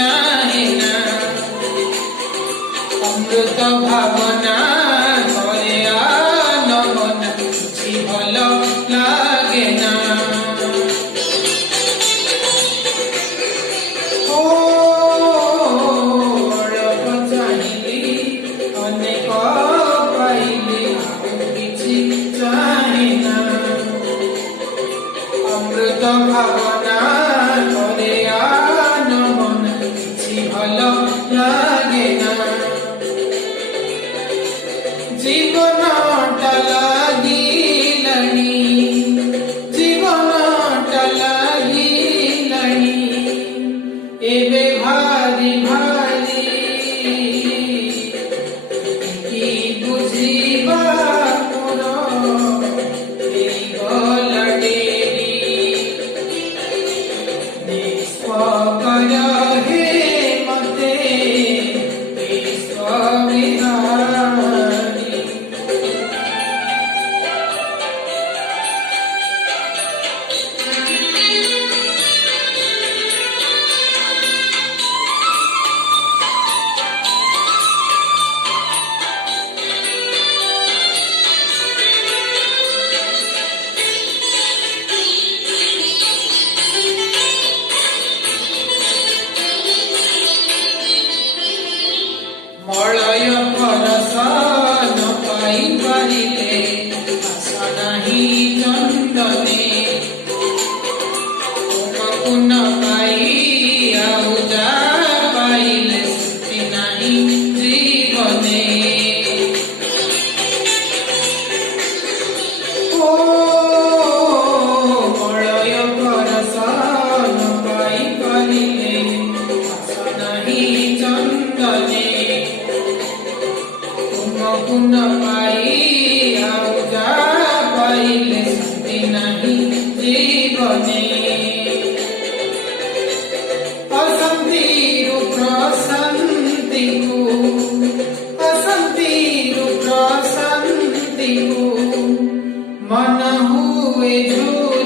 चाहे ना अमृत भावना करे आनमन କିଛି ଭଲ ଲାଗେ ନା ଅଳପ ଚାହିଁଲି ଅନେକ ପାଇଲି ଆଉ କିଛି ଚାହେଁ ନା ଅମୃତ ଭାବନା करे आनमन କିଛି ଭଲ ଲାଗେ ନା জীবনটা লাগিলানি জীবনটা লাগিলানি এবে ভারি ভারি কি বুঝিবা মোর এই গলা ডেরি নিষ্পকর হে মতে বিশ্ববিহারী मलय परस न पाई पारिले आशा नाही चंदने तुमको न पाई आउ जा पाइले सुखी नाही जीवने ओ मलय परस न पाई पारिले आशा नाही चंदने गुण पाई आउ जा पाइले शांति नहीं जीवने अशांति प्रशांति को मन हुए जो